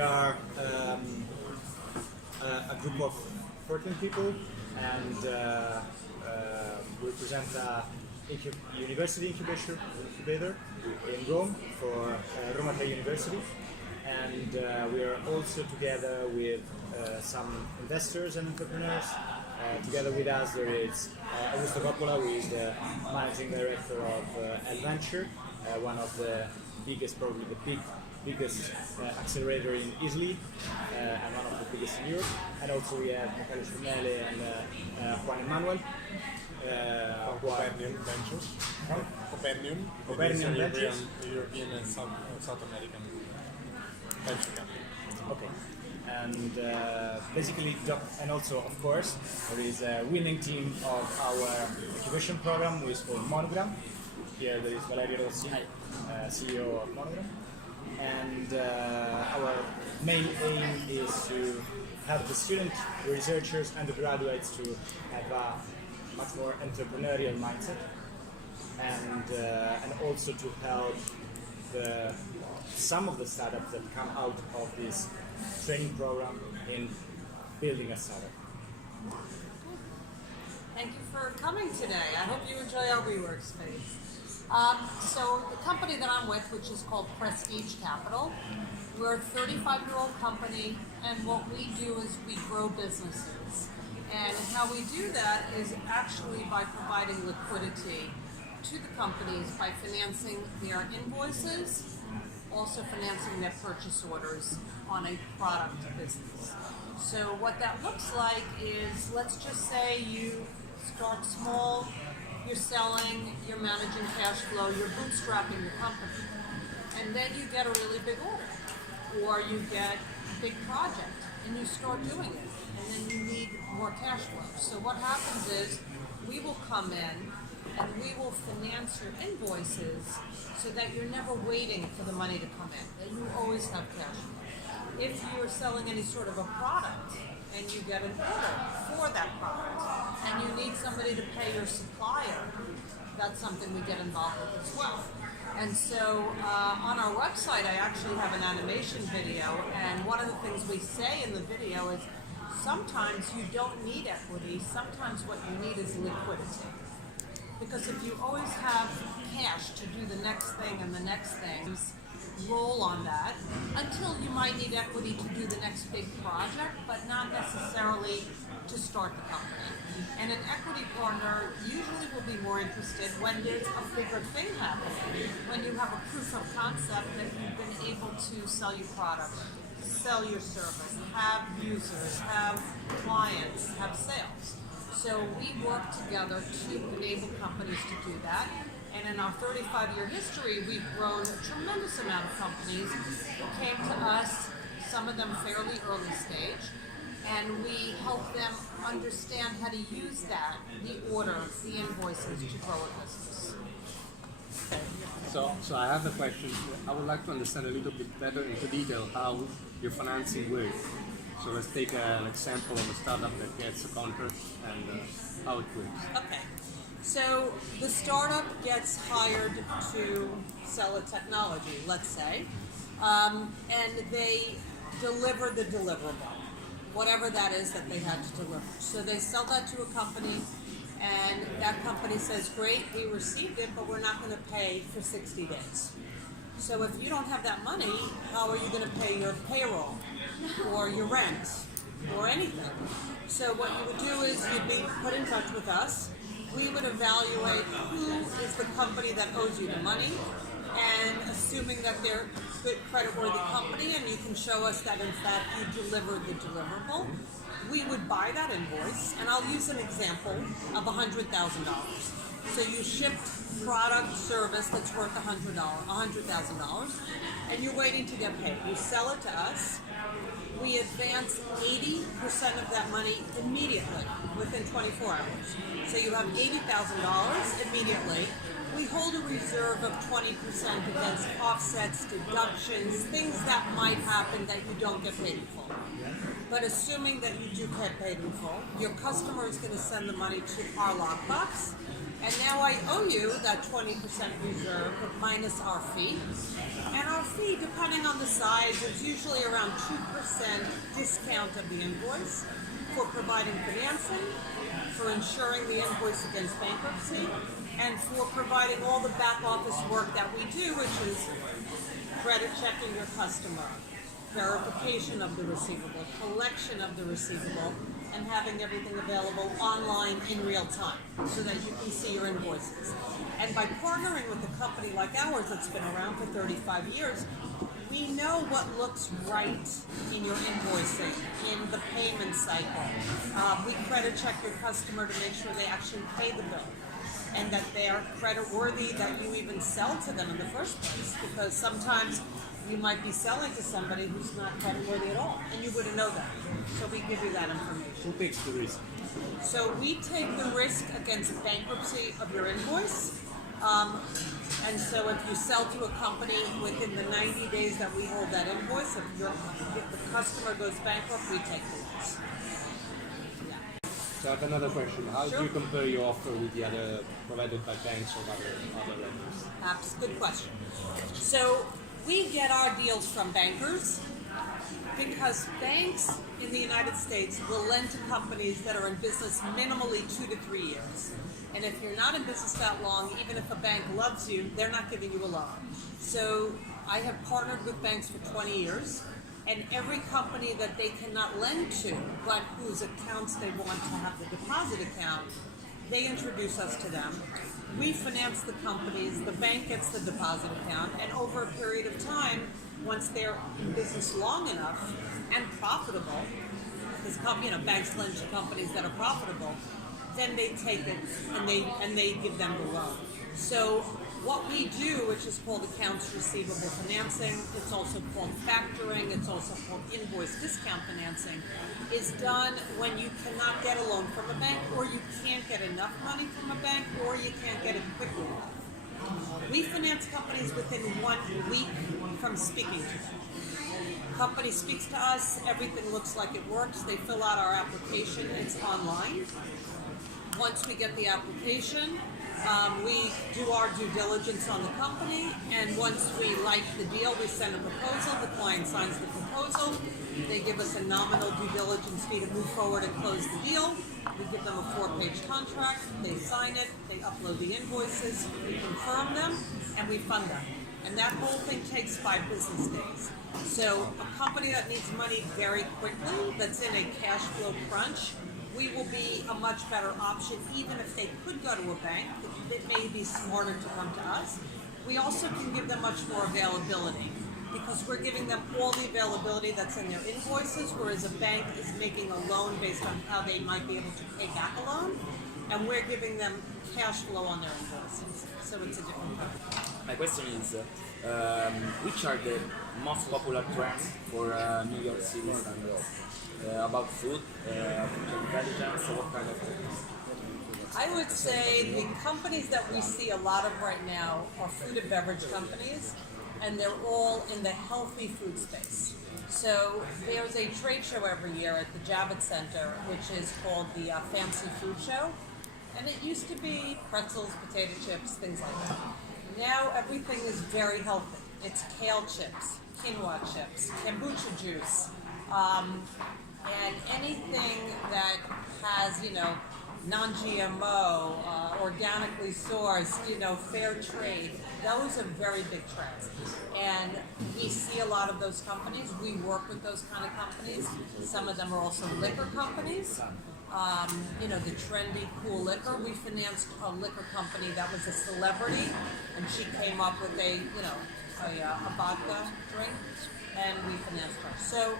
are a group of 14 people, and we represent a university incubator in Rome for Roma Tre University, and we are also together with some investors and entrepreneurs. Together with us there is Augusto Coppola, who is the managing director of Adventure, one of the biggest, probably the biggest accelerator in Italy, and one of the biggest in Europe. And also we have Michele Sciumele and Juan Emanuel. Copernium Ventures. Copernium Ventures. European and South American venture capital. Okay. And basically, and also of course, there is a winning team of our incubation program, which is called Monogram. Here there is Valerio Rossi, CEO of Monogram. And our main aim is to help the student, the researchers, and the graduates to have a much more entrepreneurial mindset, and also to help some of the startups that come out of this training program in building a startup. Thank you for coming today. I hope you enjoy our WeWork space. So the company that I'm with, which is called Prestige Capital, we're a 35-year-old company, and what we do is we grow businesses. And how we do that is actually by providing liquidity to the companies by financing their invoices, also financing their purchase orders on a product business. So what that looks like is, let's just say you start small, you're selling, you're managing cash flow, you're bootstrapping your company, and then you get a really big order, or you get a big project, and you start doing it, and then you need more cash flow. So what happens is, we will come in, and we will finance your invoices so that you're never waiting for the money to come in, that you always have cash flow. If you're selling any sort of a product, and you get an order for that product, and you need somebody to pay your supplier, that's something we get involved with as well. And so on our website, I actually have an animation video, and one of the things we say in the video is sometimes you don't need equity, sometimes what you need is liquidity. Because if you always have cash to do the next thing and the next thing, roll on that until you might need equity to do the next big project, but not necessarily to start the company. And an equity partner usually will be more interested when there's a bigger thing happening, when you have a proof of concept that you've been able to sell your product, sell your service, have users, have clients, have sales. So we work together to enable companies to do that. And in our 35-year history, we've grown a tremendous amount of companies who came to us, some of them fairly early stage, and we help them understand how to use that, the orders, the invoices, to grow a business. So I have a question. I would like to understand a little bit better into detail how your financing works. So let's take an example of a startup that gets a contract and how it works. Okay. So the startup gets hired to sell a technology, let's say, and they deliver the deliverable, whatever that is that they had to deliver. So they sell that to a company, and that company says, great, we received it, but we're not going to pay for 60 days. So if you don't have that money, how are you going to pay your payroll or your rent or anything? So what you would do is you'd be put in touch with us. We would evaluate who is the company that owes you the money, and assuming that they're a good creditworthy company and you can show us that in fact you delivered the deliverable, we would buy that invoice, and I'll use an example of $100,000. So you shipped product, service that's worth $100,000, and you're waiting to get paid. You sell it to us. We advance 80% of that money immediately, within 24 hours. So you have $80,000 immediately. We hold a reserve of 20% against offsets, deductions, things that might happen that you don't get paid in full. But assuming that you do get paid in full, your customer is going to send the money to our lockbox, And now I owe you that 20% reserve minus our fee. And our fee, depending on the size, is usually around 2% discount of the invoice for providing financing, for insuring the invoice against bankruptcy, and for providing all the back office work that we do, which is credit checking your customer, verification of the receivable, collection of the receivable, and having everything available online in real time so that you can see your invoices. And by partnering with a company like ours that's been around for 35 years, we know what looks right in your invoicing, in the payment cycle. We credit check your customer to make sure they actually pay the bill and that they are credit worthy, that you even sell to them in the first place, because sometimes you might be selling to somebody who's not credit worthy at all, and you wouldn't know that. So we give you that information. Who takes the risk? So we take the risk against bankruptcy of your invoice. And so if you sell to a company within the 90 days that we hold that invoice, if the customer goes bankrupt, we take the loss. Yeah. So I have another question. How Sure. do you compare your offer with the other provided by banks or other lenders? That's a good question. So we get our deals from bankers because banks in the United States will lend to companies that are in business minimally 2 to 3 years. And if you're not in business that long, even if a bank loves you, they're not giving you a loan. So I have partnered with banks for 20 years, and every company that they cannot lend to, but whose accounts they want to have the deposit account, they introduce us to them. We finance the companies, the bank gets the deposit account, and over a period of time, once they're in business long enough and profitable, because banks lend to companies that are profitable, then they take it and they give them the loan. So what we do, which is called accounts receivable financing, it's also called factoring, it's also called invoice discount financing, is done when you cannot get a loan from a bank, or you can't get enough money from a bank, or you can't get it quickly enough. We finance companies within 1 week from speaking to them. Company speaks to us, everything looks like it works, they fill out our application, it's online. Once we get the application, we do our due diligence on the company, and once we like the deal, we send a proposal, the client signs the proposal, they give us a nominal due diligence fee to move forward and close the deal. We give them a 4-page contract, they sign it, they upload the invoices, we confirm them, and we fund them. And that whole thing takes 5 business days. So a company that needs money very quickly, that's in a cash flow crunch, we will be a much better option, even if they could go to a bank. It may be smarter to come to us. We also can give them much more availability because we're giving them all the availability that's in their invoices, whereas a bank is making a loan based on how they might be able to pay back a loan, and we're giving them cash flow on their invoices. So it's a different product. My question is, which are the most popular trends for New York City standards? About food, artificial intelligence, what kind of things? I would say the companies that we see a lot of right now are food and beverage companies, and they're all in the healthy food space. So there's a trade show every year at the Javits Center, which is called the Fancy Food Show, and it used to be pretzels, potato chips, things like that. Now everything is very healthy. It's kale chips, quinoa chips, kombucha juice, and anything that has, non-GMO, organically sourced, fair trade, those are very big trends. And we see a lot of those companies. We work with those kind of companies. Some of them are also liquor companies. The trendy, cool liquor. We financed a liquor company that was a celebrity, and she came up with a vodka drink, and we financed her. So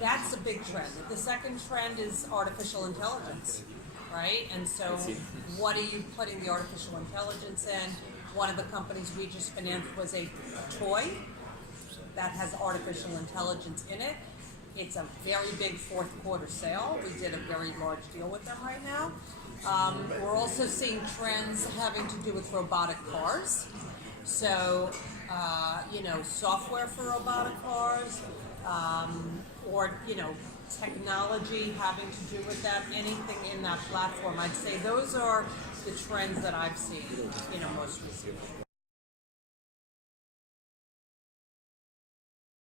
that's a big trend. The second trend is artificial intelligence, right? And so what are you putting the artificial intelligence in? One of the companies we just financed was a toy that has artificial intelligence in it. It's a very big fourth quarter sale. We did a very large deal with them right now. We're also seeing trends having to do with robotic cars. So, software for robotic cars, or technology having to do with that, anything in that platform. I'd say those are the trends that I've seen, most recently.